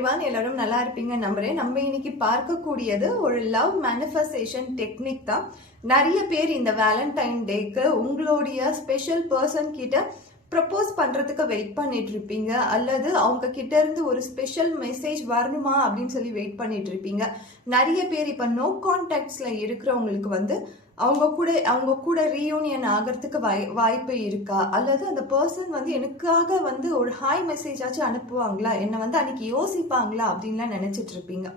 Everyone எல்லாரும் நல்லா இருப்பீங்க நம்புறேன். நம்ம இன்னைக்கு பார்க்கக்கூடியது ஒரு லவ் மேனிஃபெஸ்டேஷன் டெக்னிக் தான். நிறைய பேர் இந்த வேலண்டைன் டேக்கு உங்களுடைய ஸ்பெஷல் பர்சன் கிட்ட ப்ரப்போஸ் பண்ணுறதுக்கு வெயிட் பண்ணிட்டு இருப்பீங்க அல்லது அவங்க கிட்ட இருந்து ஒரு ஸ்பெஷல் மெசேஜ் வரணுமா அப்படின்னு சொல்லி வெயிட் பண்ணிட்டு இருப்பீங்க நிறைய பேர் இப்போ நோ கான்டாக்ட்ஸில் இருக்கிறவங்களுக்கு வந்து அவங்க கூட அவங்க கூட ரீயூனியன் ஆகிறதுக்கு வாய் வாய்ப்பு இருக்கா? அல்லது அந்த பர்சன் வந்து எனக்காக வந்து ஒரு ஹாய் மெசேஜாச்சும் அனுப்புவாங்களா? என்னை வந்து அன்னைக்கு யோசிப்பாங்களா? அப்படின்லாம் நினச்சிட்டு இருப்பீங்க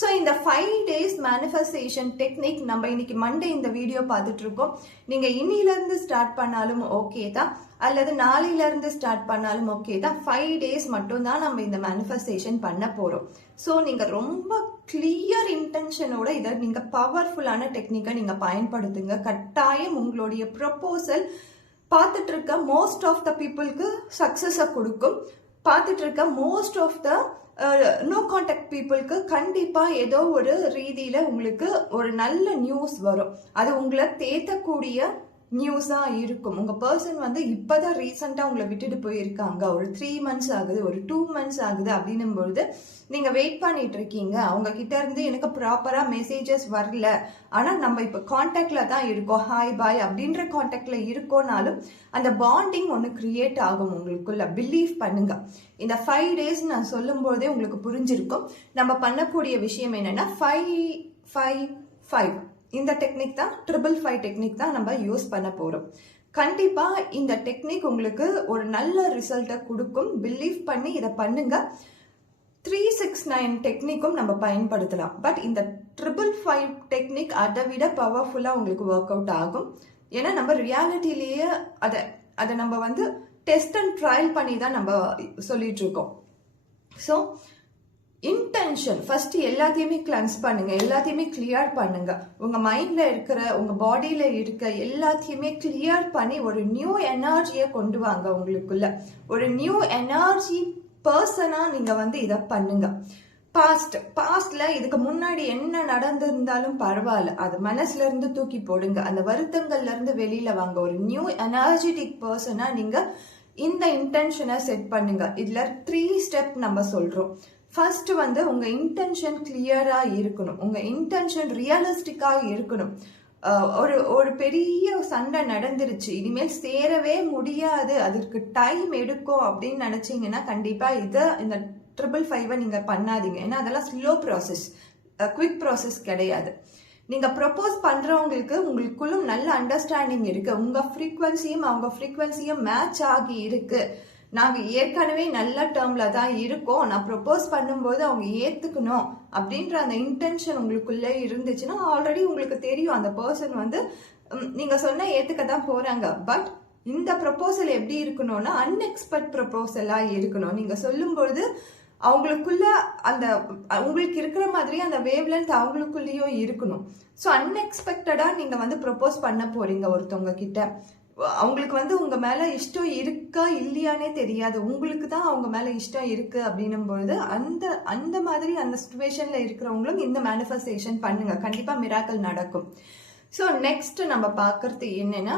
ஸோ இந்த ஃபைவ் டேஸ் மேனிஃபெஸ்டேஷன் டெக்னிக் நம்ம இன்னைக்கு மண்டே இந்த வீடியோ பார்த்துட்டு இருக்கோம் நீங்கள் இன்னிலேருந்து ஸ்டார்ட் பண்ணாலும் ஓகே தான். அல்லது நாளையிலேருந்து ஸ்டார்ட் பண்ணாலும் ஓகே தான். ஃபைவ் டேஸ் மட்டும்தான் நம்ம இந்த மேனிஃபெஸ்டேஷன் பண்ண போகிறோம் ஸோ நீங்கள் ரொம்ப கிளியர் இன்டென்ஷனோட இதை நீங்கள் பவர்ஃபுல்லான டெக்னிக்கை நீங்கள் பயன்படுத்துங்க. கட்டாயம் உங்களுடைய ப்ரொபோசல் பார்த்துட்டு இருக்க மோஸ்ட் ஆஃப் த பீப்புளுக்கு சக்ஸஸை கொடுக்கும். பார்த்துட்டு இருக்க most of the no uh, contact பீப்புளுக்கு கண்டிப்பா ஏதோ ஒரு ரீதியில உங்களுக்கு ஒரு நல்ல நியூஸ் வரும். அது உங்களை தேத்தக்கூடிய நியூஸாக இருக்கும். உங்கள் பர்சன் வந்து இப்போ தான் ரீசெண்டாக உங்களை விட்டுட்டு போயிருக்காங்க. ஒரு த்ரீ மந்த்ஸ் ஆகுது ஒரு டூ மந்த்ஸ் ஆகுது அப்படின்னும் பொழுது நீங்கள் வெயிட் பண்ணிட்டு இருக்கீங்க. அவங்க கிட்ட இருந்து எனக்கு ப்ராப்பராக மெசேஜஸ் வரல. ஆனால் நம்ம இப்போ காண்டாக்டில் தான் இருக்கோம். ஹாய் பாய் அப்படின்ற காண்டாக்டில் இருக்கோனாலும் அந்த பாண்டிங் ஒன்று கிரியேட் ஆகும் உங்களுக்குள்ள. பிலீவ் பண்ணுங்க. இந்த ஃபைவ் டேஸ் நான் சொல்லும்போதே உங்களுக்கு புரிஞ்சிருக்கும். நம்ம பண்ணக்கூடிய விஷயம் என்னென்னா ஃபைவ் ஃபைவ் ஃபைவ் இந்த டெக்னிக் தான் ட்ரிபிள் ஃபைவ் டெக்னிக் தான் நம்ம யூஸ் பண்ண போகிறோம் கண்டிப்பாக இந்த டெக்னிக் உங்களுக்கு ஒரு நல்ல ரிசல்ட்டை கொடுக்கும். பிலீவ் பண்ணி இதை பண்ணுங்க. த்ரீ சிக்ஸ் நைன் டெக்னிக்கும் நம்ம பயன்படுத்தலாம். பட் இந்த ட்ரிபிள் ஃபைவ் டெக்னிக் அதை விட பவர்ஃபுல்லாக உங்களுக்கு ஒர்க் அவுட் ஆகும். ஏன்னா நம்ம ரியாலிட்டிலேயே அதை அதை நம்ம வந்து டெஸ்ட் அண்ட் ட்ரையல் பண்ணி தான் நம்ம சொல்லிட்டு இருக்கோம். ஸோ இன்டென்ஷன் ஃபர்ஸ்ட் எல்லாத்தையுமே கிளன்ஸ் பண்ணுங்க எல்லாத்தையுமே கிளியர் பண்ணுங்க. உங்க மைண்ட்ல இருக்கிற உங்க பாடியில இருக்க எல்லாத்தையுமே கிளியர் பண்ணி ஒரு நியூ எனர்ஜியை கொண்டு வாங்க உங்களுக்குள்ள. ஒரு நியூ எனர்ஜி பர்சனா நீங்க வந்து இதை பண்ணுங்க. பாஸ்ட் பாஸ்ட்ல இதுக்கு முன்னாடி என்ன நடந்திருந்தாலும் பரவாயில்ல. அது மனசுல இருந்து தூக்கி போடுங்க. அந்த வருத்தங்கள்ல இருந்து வெளியில வாங்க. ஒரு நியூ எனர்ஜெட்டிக் பர்சனா நீங்க இந்த இன்டென்ஷனை செட் பண்ணுங்க. இதுல த்ரீ ஸ்டெப் நம்ம சொல்றோம். ஃபர்ஸ்ட் வந்து உங்கள் இன்டென்ஷன் கிளியராக இருக்கணும். உங்கள் இன்டென்ஷன் ரியலிஸ்டிக்காக இருக்கணும். ஒரு ஒரு பெரிய சண்டை நடந்துருச்சு. இனிமேல் சேரவே முடியாது. அதற்கு டைம் எடுக்கும் அப்படின்னு நினச்சிங்கன்னா கண்டிப்பாக இதை இந்த ட்ரிபிள் ஃபைவை நீங்கள் பண்ணாதீங்க. ஏன்னா அதெல்லாம் ஸ்லோ ப்ராசஸ் குவிக் ப்ராசஸ் கிடையாது. நீங்கள் ப்ரப்போஸ் பண்ணுறவங்களுக்கு உங்களுக்குள்ளும் நல்ல அண்டர்ஸ்டாண்டிங் இருக்குது உங்கள் ஃப்ரீக்வன்சியும் அவங்க ஃப்ரீக்வன்சியும் மேட்ச் ஆகி இருக்குது நாங்கள் ஏற்கனவே நல்ல டேர்மில் தான் இருக்கோம். நான் ப்ரப்போஸ் பண்ணும்போது அவங்க ஏற்றுக்கணும் அப்படின்ற அந்த இன்டென்ஷன் உங்களுக்குள்ளே இருந்துச்சுன்னா ஆல்ரெடி உங்களுக்கு தெரியும். அந்த பர்சன் வந்து நீங்கள் சொன்னால் ஏற்றுக்க தான் போகிறாங்க பட் இந்த ப்ரொபோசல் எப்படி இருக்கணும்னா அன்எக்ஸ்பெக்ட் ப்ரப்போசலாக இருக்கணும். நீங்கள் சொல்லும்பொழுது அவங்களுக்குள்ள அந்த உங்களுக்கு இருக்கிற மாதிரி அந்த வேவ் லென்த் அவங்களுக்குள்ளேயும் இருக்கணும். ஸோ அன்எக்ஸ்பெக்டடாக நீங்கள் வந்து ப்ரப்போஸ் பண்ண போகிறீங்க ஒருத்தவங்க கிட்ட. அவங்களுக்கு வந்து உங்க மேல இஷ்டம் இருக்கா இல்லையானே தெரியாது. உங்களுக்கு தான் அவங்க மேல இஷ்டம் இருக்கு அப்படின்னும் பொழுது அந்த அந்த மாதிரி அந்த சுச்சுவேஷன்ல இருக்கிறவங்களும் இந்த மேனிஃபெஸ்டேஷன் பண்ணுங்க. கண்டிப்பா மிராக்கள் நடக்கும். ஸோ நெக்ஸ்ட் நம்ம பார்க்கறது என்னன்னா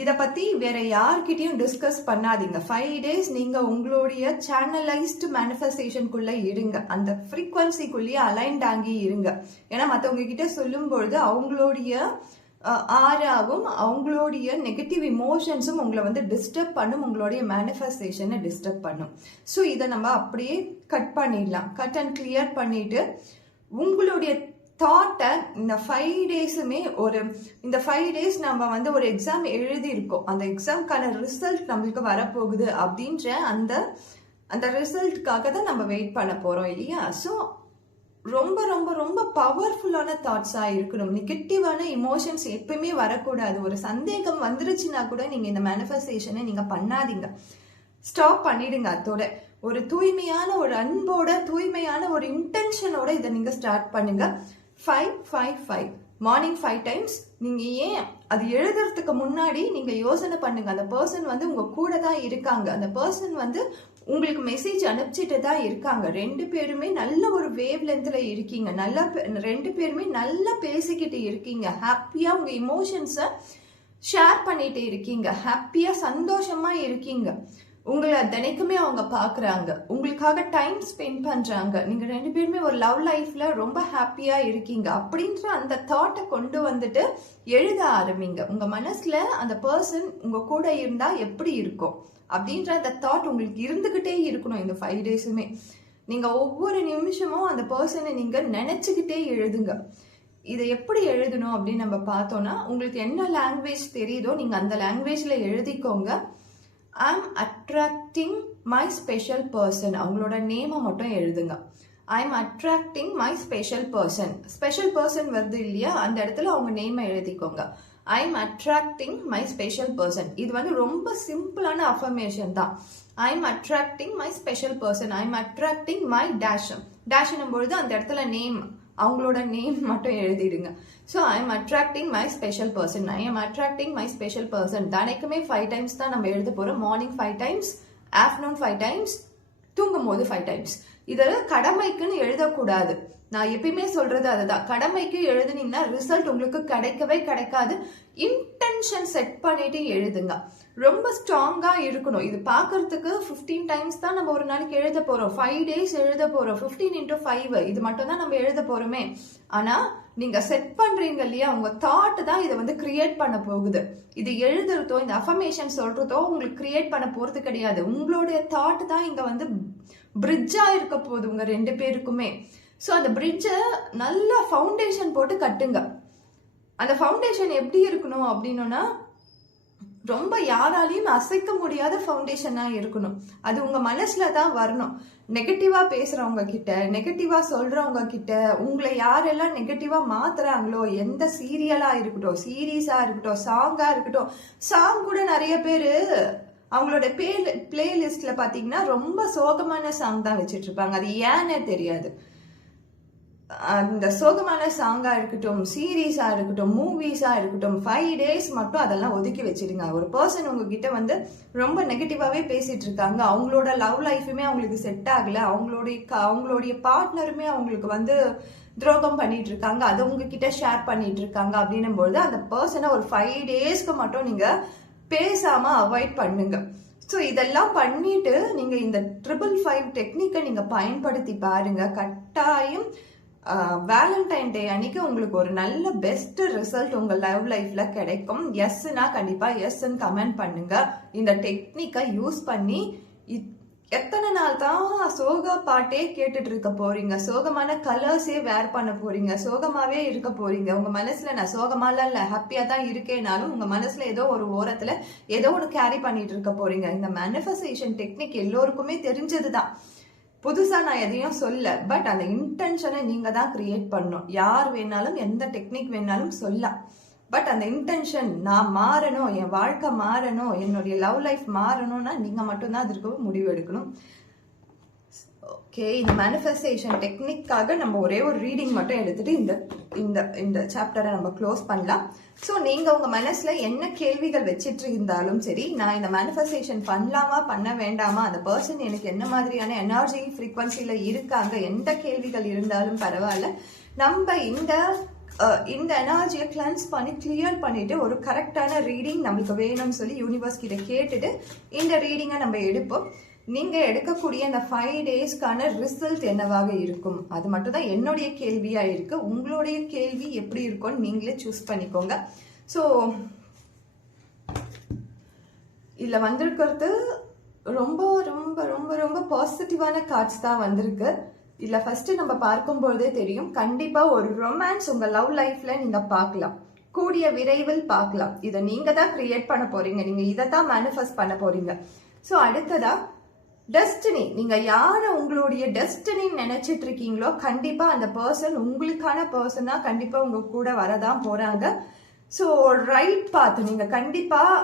இதை பத்தி வேற யார்கிட்டயும் டிஸ்கஸ் பண்ணாதீங்க. ஃபைவ் டேஸ் நீங்க உங்களுடைய சேனலைஸ்டு மேனிஃபெஸ்டேஷனுக்குள்ள இருங்க. அந்த ஃப்ரீக்வன்சிக்குள்ளேயே அலைன்ட் ஆகி இருங்க. ஏன்னா மற்றவங்க கிட்ட சொல்லும் பொழுது அவங்களுடைய ஆறாவும் அவங்களுடைய நெகட்டிவ் இமோஷன்ஸும் உங்களை வந்து டிஸ்டர்ப் பண்ணும். உங்களுடைய மேனிஃபெஸ்டேஷனை டிஸ்டர்ப் பண்ணும். ஸோ இதை நம்ம அப்படியே கட் பண்ணிடலாம். கட் அண்ட் கிளியர் பண்ணிட்டு உங்களுடைய தாட்டை இந்த ஃபைவ் டேஸுமே ஒரு இந்த ஃபைவ் டேஸ் நம்ம வந்து ஒரு எக்ஸாம் எழுதியிருக்கோம். அந்த எக்ஸாம்க்கான ரிசல்ட் நம்மளுக்கு வரப்போகுது அப்படின்ற அந்த அந்த ரிசல்ட்டுக்காக தான் நம்ம வெயிட் பண்ண போகிறோம் இல்லையா? ஸோ ரொம்ப ரொம்ப ரொம்ப பவர்ஃபுல்லான தாட்ஸாக இருக்கணும். நெகட்டிவான இமோஷன்ஸ் எப்பயுமே வரக்கூடாது. ஒரு சந்தேகம் வந்துருச்சுன்னா கூட நீங்கள் இந்த மேனிஃபெஸ்டேஷனை நீங்கள் பண்ணாதீங்க. ஸ்டாப் பண்ணிடுங்க அதோட ஒரு தூய்மையான ஒரு அன்போட தூய்மையான ஒரு இன்டென்ஷனோட இதை நீங்கள் ஸ்டார்ட் பண்ணுங்க. Five five five morning five times நீங்கள் ஏன் அது எழுதுறதுக்கு முன்னாடி நீங்கள் யோசனை பண்ணுங்கள் அந்த பர்சன் வந்து உங்கள் கூட தான் இருக்காங்க. அந்த பர்சன் வந்து உங்களுக்கு மெசேஜ் அனுப்பிச்சிட்டு தான் இருக்காங்க. ரெண்டு பேருமே நல்ல ஒரு வேவ் லென்த்தில் இருக்கீங்க. நல்லா ரெண்டு பேருமே நல்லா பேசிக்கிட்டு இருக்கீங்க. ஹாப்பியாக உங்கள் இமோஷன்ஸை ஷேர் பண்ணிட்டு இருக்கீங்க. ஹாப்பியாக சந்தோஷமாக இருக்கீங்க. உங்களை தினைக்குமே அவங்க பார்க்குறாங்க. உங்களுக்காக டைம் ஸ்பெண்ட் பண்ணுறாங்க நீங்கள் ரெண்டு பேருமே ஒரு லவ் லைஃப்பில் ரொம்ப ஹாப்பியாக இருக்கீங்க. அப்படின்ற அந்த தாட்டை கொண்டு வந்துட்டு எழுத ஆரம்பிங்க. உங்கள் மனசில் அந்த பர்சன் உங்கள் கூட இருந்தால் எப்படி இருக்கும்? அப்படின்ற அந்த தாட் உங்களுக்கு இருந்துக்கிட்டே இருக்கணும் இந்த ஃபைவ் டேஸுமே நீங்கள் ஒவ்வொரு நிமிஷமும் அந்த பர்சனை நீங்கள் நினச்சிக்கிட்டே எழுதுங்க. இதை எப்படி எழுதணும் அப்படின்னு நம்ம பார்த்தோன்னா உங்களுக்கு என்ன லாங்குவேஜ் தெரியுதோ நீங்கள் அந்த லாங்குவேஜில் எழுதிக்கோங்க. I am attracting my special person அவங்களோட நேமை மட்டும் எழுதுங்க. I'm attracting my special person special person வருது இல்லையா? அந்த இடத்துல அவங்க நேமை எழுதிக்கோங்க. I'm attracting my special person இது வந்து ரொம்ப சிம்பிளான அஃபர்மேஷன் தான். I'm attracting my special person I'm attracting my dash m டேஷனும் பொழுது அந்த இடத்துல நேம் அவங்களோட நேம் மட்டும் எழுதிடுங்க. So I am attracting my special person I am attracting my special person தினைக்குமே five times தான் நம்ம எழுத போகிறோம் morning five times afternoon five times தூங்கும் போது ஃபைவ் டைம்ஸ் இதில் கடமைக்குன்னு எழுதக்கூடாது. நான் எப்பயுமே சொல்றது அதுதான். கடமைக்கு எழுதுனீங்கன்னா ரிசல்ட் உங்களுக்கு கிடைக்கவே கிடைக்காது. இன்டென்ஷன் செட் பண்ணிட்டு எழுதுங்க. ரொம்ப ஸ்ட்ராங்கா இருக்கணும். இது பார்க்கறதுக்கு 15 டைம்ஸ் தான் நம்ம ஒரு நாளைக்கு எழுத போறோம். ஃபைவ் டேஸ் எழுத போறோம். 15 இன்டூ ஃபைவ் இது மட்டும் தான் நம்ம எழுத போறோமே. ஆனா நீங்க செட் பண்றீங்க இல்லையா? உங்க தாட் தான் இதை வந்து கிரியேட் பண்ண போகுது. இது எழுதுறதோ இந்த அஃபர்மேஷன் சொல்றதோ உங்களுக்கு கிரியேட் பண்ண போறது கிடையாது. உங்களுடைய தாட் தான் இங்க வந்து பிரிட்ஜாக இருக்க போகுது உங்கள் ரெண்டு பேருக்குமே. ஸோ அந்த பிரிட்ஜை நல்லா ஃபவுண்டேஷன் போட்டு கட்டுங்க. அந்த ஃபவுண்டேஷன் எப்படி இருக்கணும் அப்படின்னா ரொம்ப யாராலையும் அசைக்க முடியாத ஃபவுண்டேஷனாக இருக்கணும். அது உங்கள் மனசில் தான் வரணும். நெகட்டிவாக பேசுகிறவங்க கிட்ட நெகட்டிவாக சொல்கிறவங்க கிட்ட உங்களை யாரெல்லாம் நெகட்டிவாக மாத்துறாங்களோ எந்த சீரியலாக இருக்கட்டும் சீரீஸாக இருக்கட்டும் சாங்காக இருக்கட்டும் சாங் கூட நிறைய பேர் அவங்களோட பே பிளேலிஸ்ட்ல பாத்தீங்கன்னா ரொம்ப சோகமான சாங் தான் வச்சுட்டு இருப்பாங்க அது ஏன்னே தெரியாது. அந்த சோகமான சாங்காக இருக்கட்டும் சீரீஸாக இருக்கட்டும் மூவிஸாக இருக்கட்டும் ஃபைவ் டேஸ் மட்டும் அதெல்லாம் ஒதுக்கி வச்சிடுங்க. ஒரு பர்சன் உங்ககிட்ட வந்து ரொம்ப நெகட்டிவாகவே பேசிட்டு இருக்காங்க அவங்களோட லவ் லைஃபுமே அவங்களுக்கு செட் ஆகலை. அவங்களுடைய க- அவங்களுடைய பார்ட்னருமே அவங்களுக்கு வந்து துரோகம் பண்ணிட்டு இருக்காங்க அதை உங்ககிட்ட ஷேர் பண்ணிட்டு இருக்காங்க அப்படின்னும் பொழுது அந்த பர்சனை ஒரு ஃபைவ் டேஸ்க்கு மட்டும் நீங்கள் பேசாம அவாய்ட் பண்ணுங்க. ஸோ இதெல்லாம் பண்ணிட்டு நீங்க இந்த ட்ரிபிள் ஃபைவ் டெக்னிக்கை நீங்க பயன்படுத்தி பாருங்க. கட்டாயம் வேலண்டைன் டே அன்னைக்கு உங்களுக்கு ஒரு நல்ல பெஸ்ட் ரிசல்ட் உங்க லவ் லைஃப்ல கிடைக்கும். எஸ்னா கண்டிப்பா எஸ்ன்னு கமெண்ட் பண்ணுங்க. இந்த டெக்னிக்கை யூஸ் பண்ணி எத்தனை நாள் தான் சோக பாட்டே கேட்டுட்டு இருக்க போறீங்க? சோகமான கலர்ஸே வேர் பண்ண போறீங்க? சோகமாவே இருக்க போறீங்க? உங்க மனசுல நான் சோகமாலாம் இல்ல ஹாப்பியா தான் இருக்கேனாலும் உங்க மனசுல ஏதோ ஒரு ஓரத்துல ஏதோ ஒன்று கேரி பண்ணிட்டு இருக்க போறீங்க. இந்த மேனிஃபெஸ்டேஷன் டெக்னிக் எல்லோருக்குமே தெரிஞ்சதுதான். புதுசா நான் எதையும் சொல்ல பட் அந்த இன்டென்ஷனை நீங்க தான் கிரியேட் பண்ணணும். யார் வேணாலும் எந்த டெக்னிக் வேணாலும் சொல்லலாம். பட் அந்த இன்டென்ஷன் நான் மாறணும் என் வாழ்க்கை மாறணும் என்னுடைய லவ் லைஃப் மாறணும்னா நீங்கள் மட்டும்தான் அதற்கு முடிவு எடுக்கணும். ஓகே இந்த மேனிஃபெஸ்டேஷன் டெக்னிக்காக நம்ம ஒரே ஒரு ரீடிங் மட்டும் எடுத்துட்டு இந்த இந்த இந்த சாப்டரை நம்ம க்ளோஸ் பண்ணலாம். ஸோ நீங்கள் உங்கள் மனசில் என்ன கேள்விகள் வச்சிட்டு இருந்தாலும் சரி நான் இந்த மேனிஃபெஸ்டேஷன் பண்ணலாமா பண்ண வேண்டாமா அந்த பர்சன் எனக்கு என்ன மாதிரியான எனர்ஜி ஃப்ரீக்வன்சியில் இருக்காங்க எந்த கேள்விகள் இருந்தாலும் பரவாயில்ல. நம்ம இந்த இந்த எனர்ஜியை கிளன்ஸ் பண்ணி கிளியர் பண்ணிட்டு ஒரு கரெக்டான ரீடிங் நம்மளுக்கு வேணும்னு சொல்லி யூனிவர்ஸ் கிட்ட கேட்டுட்டு இந்த ரீடிங்கை நம்ம எடுப்போம். நீங்க எடுக்கக்கூடிய அந்த ஃபைவ் டேஸ்க்கான ரிசல்ட் என்னவாக இருக்கும்? அது மட்டும் தான் என்னுடைய கேள்வியா இருக்கு. உங்களுடைய கேள்வி எப்படி இருக்கும்னு நீங்களே சூஸ் பண்ணிக்கோங்க. ஸோ இதில் வந்திருக்கிறது ரொம்ப ரொம்ப ரொம்ப ரொம்ப பாசிட்டிவான கார்ட்ஸ் தான் வந்திருக்கு. இதில் ஃபஸ்ட்டு நம்ம பார்க்கும்பொழுதே தெரியும். கண்டிப்பாக ஒரு ரொமான்ஸ் உங்கள் லவ் லைஃப்பில் நீங்கள் பார்க்கலாம். கூடிய விரைவில் பார்க்கலாம். இதை நீங்கள் தான் கிரியேட் பண்ண போகிறீங்க நீங்கள் இதை தான் மேனிஃபெஸ்ட் பண்ண போகிறீங்க ஸோ அடுத்ததாக டெஸ்டினி நீங்கள் யாரை உங்களுடைய டெஸ்டினின்னு நினைச்சிட்டு இருக்கீங்களோ கண்டிப்பாக அந்த பர்சன் உங்களுக்கான பர்சனாக கண்டிப்பாக உங்கள் கூட வரதான் போகிறாங்க ஸோ ரைட் பாத் நீங்கள் கண்டிப்பாக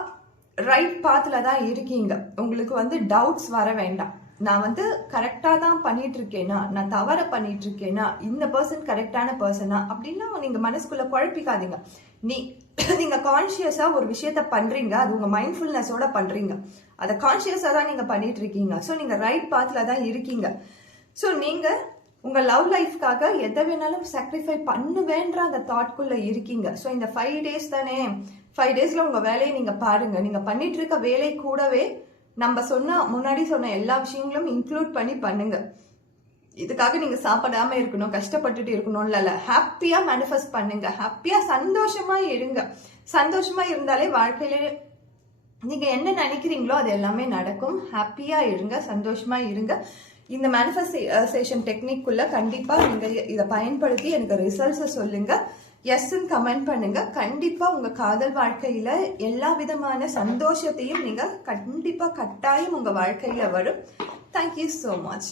ரைட் பாத்தில் தான் இருக்கீங்க. உங்களுக்கு வந்து டவுட்ஸ் வர வேண்டாம். நான் வந்து கரெக்டாக தான் பண்ணிட்டு இருக்கேனா நான் தவற பண்ணிட்டு இருக்கேனா இந்த பர்சன் கரெக்டான பர்சனா அப்படின்னா நீங்க மனசுக்குள்ள குழப்பிக்காதீங்க. நீ நீங்க கான்சியஸா ஒரு விஷயத்த பண்றீங்க. அது உங்க மைண்ட்ஃபுல்னஸோட பண்றீங்க. அதை கான்சியஸா தான் நீங்க பண்ணிட்டு இருக்கீங்க ஸோ நீங்க ரைட் பாத்ல தான் இருக்கீங்க. ஸோ நீங்க உங்க லவ் லைஃப்காக எதை வேணாலும் சாக்ரிஃபை பண்ணுவேன்ற அந்த தாட்குள்ள இருக்கீங்க. ஸோ இந்த ஃபைவ் டேஸ் தானே? ஃபைவ் டேஸ்ல உங்க வேலையை நீங்க பாருங்க. நீங்க பண்ணிட்டு இருக்க வேலை கூடவே நம்ம சொன்ன முன்னாடி சொன்ன எல்லா விஷயங்களும் இன்க்ளூட் பண்ணி பண்ணுங்க. இதுக்காக நீங்க சாப்பிடாம இருக்கணும் கஷ்டப்பட்டுட்டு இருக்கணும்ல இல்ல ஹாப்பியா மேனிஃபெஸ்ட் பண்ணுங்க. ஹாப்பியா சந்தோஷமா இருங்க. சந்தோஷமா இருந்தாலே வாழ்க்கையில நீங்க என்ன நினைக்கிறீங்களோ அது எல்லாமே நடக்கும். ஹாப்பியா இருங்க சந்தோஷமா இருங்க. இந்த மேனிஃபெஸ்டேஷன் டெக்னிக்குள்ள கண்டிப்பா நீங்க இதை பயன்படுத்தி எனக்கு ரிசல்ட்ஸை சொல்லுங்க. எஸ்ன்னு கமெண்ட் பண்ணுங்க. கண்டிப்பா உங்க காதல் வாழ்க்கையில எல்லா விதமான சந்தோஷத்தையும் நீங்க கண்டிப்பா கட்டாயம் உங்க வாழ்க்கையில வரும். Thank you so much